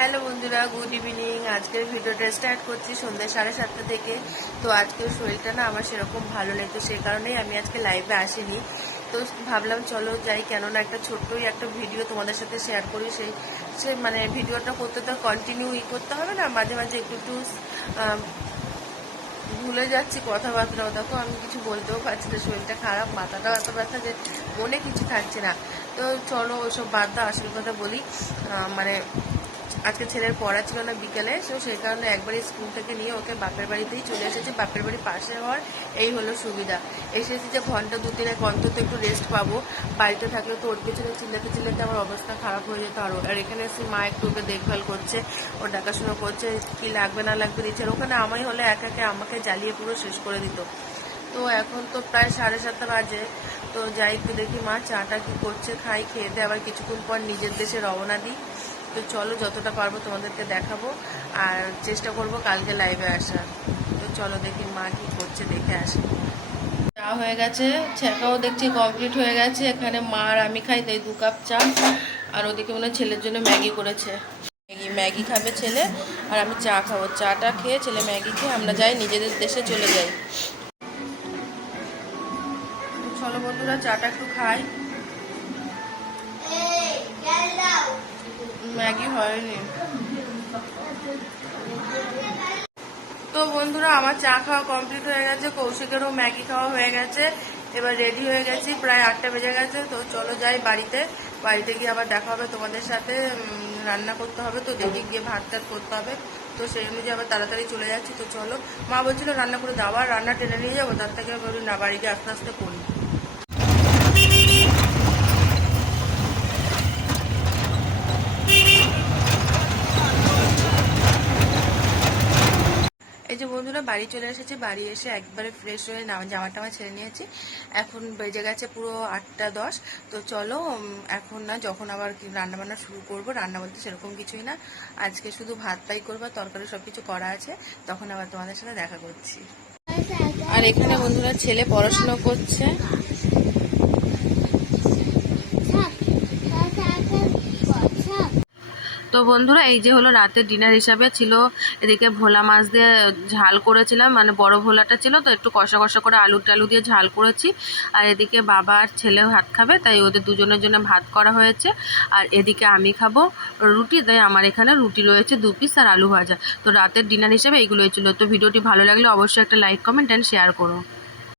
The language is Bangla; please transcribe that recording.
হ্যালো বন্ধুরা, গুড ইভিনিং। আজকের ভিডিওটা স্টার্ট করছি সন্ধ্যা 7:30 থেকে। তো আজকের শরীরটা না আমার সেরকম ভালো নেই, তো সেই কারণেই আমি আজকে লাইভে আসিনি। তো ভাবলাম চলো যাই, কেননা একটা ছোট্টই একটা ভিডিও তোমাদের সাথে শেয়ার করি। সে মানে ভিডিওটা করতে তো কন্টিনিউ করতে হবে না, মাঝে মাঝে একটু একটু ভুলে যাচ্ছি কথাবার্তাও। দেখো আমি কিছু বলতেও পারছি না, শরীরটা খারাপ, মাথাটাও এত ব্যথা যে মনে কিছু থাকছে না। তো চলো ওসব বাদ দাও, আসল কথা বলি। মানে আজকে ছেলের পড়া ছিল না বিকেলে, তো সেই কারণে একবারই স্কুল থেকে নিয়ে ওকে বাপের বাড়িতেই চলে এসেছি। বাপের বাড়ি পাশে হওয়ার এই হলো সুবিধা। এসেছি যে ঘন্টা 2-3 অন্তত একটু রেস্ট পাবো। বাড়িতে থাকলে তো ওর পেছনে চিল্লাতে চিল্লাতে আমার অবস্থা খারাপ হয়ে যেত আরও। আর এখানে এসে মা একটু ওকে দেখভাল করছে, ওর দেখাশোনা করছে, কি লাগবে না লাগবে দিচ্ছে। আর ওখানে আমি হলে একাকে আমাকে জ্বালিয়ে পুরো শেষ করে দিত। তো এখন তো প্রায় 7:30 বাজে। তো যাই একটু দেখি মা চাটা কি করছে, খাই, খেয়ে দিয়ে আবার কিছুক্ষণ পর নিজের দেশে রওনা দিই। তো চলো যতটা পারবো তোমাদেরকে দেখাবো, আর চেষ্টা করব কালকে লাইভে আসার। তো চলো দেখি মা কি করছে, দেখে আসি। চা হয়ে গেছে, ছ্যাঁকাও দেখছি কমপ্লিট হয়ে গেছে। এখানে মা আর আমি খাই, তাই 2 কাপ চা। আর ওদিকে মনে হয় ছেলের জন্য ম্যাগি করেছে। ম্যাগি খাবে ছেলে, আর আমি চা খাবো। চাটা খেয়ে ছেলে ম্যাগি খেয়ে আমরা যাই, নিজেদের দেশে চলে যাই। চলো বন্ধুরা চাটা একটু খাই। ম্যাগি হয়নি। তো বন্ধুরা আমার চা খাওয়া কমপ্লিট হয়ে গেছে, কৌশিকেরও ম্যাগি খাওয়া হয়ে গেছে। এবার রেডি হয়ে গেছি, প্রায় 8টা বেজে গেছে। তো চলো যাই বাড়িতে গিয়ে আবার দেখা হবে তোমাদের সাথে। রান্না করতে হবে, তো দেখি গিয়ে ভাত টাত করতে হবে। তো সেই অনুযায়ী আবার তাড়াতাড়ি চলে যাচ্ছি। তো চলো, মা বলছিল রান্না করে দাও, আর রান্না টেনে নিয়ে যাবো, তার থেকে বলি না, বাড়ি গিয়ে আস্তে আস্তে করি। এই যে বন্ধুরা বাড়ি চলে এসেছি, বাড়ি এসে একবারে ফ্রেশ হয়ে জামা টামা ছেড়ে নিয়েছি। এখন বেজে গেছে পুরো 8টা 10। তো চলো এখন না, যখন আবার রান্নাবান্না শুরু করবো, রান্না বলতে সেরকম কিছুই না, আজকে শুধু ভাতটাই করবো, তরকারি সব কিছু করা আছে। তখন আবার তোমাদের সাথে দেখা করছি। আর এখানে বন্ধুরা ছেলে পড়াশোনা করছে। তো বন্ধুরা এই যে হলো রাতের ডিনার হিসাবে ছিল। এদিকে ভোলা মাছ দিয়ে ঝাল করেছিলাম, মানে বড় ভোলাটা ছিল, তো একটু কষা কষা করে আলু টালু দিয়ে ঝাল করেছি। আর এদিকে বাবা আর ছেলে ভাত খাবে, তাই ওদের দুজনের জন্য ভাত করা হয়েছে। আর এদিকে আমি খাবো রুটি, তাই আমার এখানে রুটি রয়েছে 2 পিস আর আলু ভাজা। তো রাতের ডিনার হিসাবে এইগুলোই ছিল। তো ভিডিওটি ভালো লাগলে অবশ্যই একটা লাইক, কমেন্ট অ্যান্ড শেয়ার করো।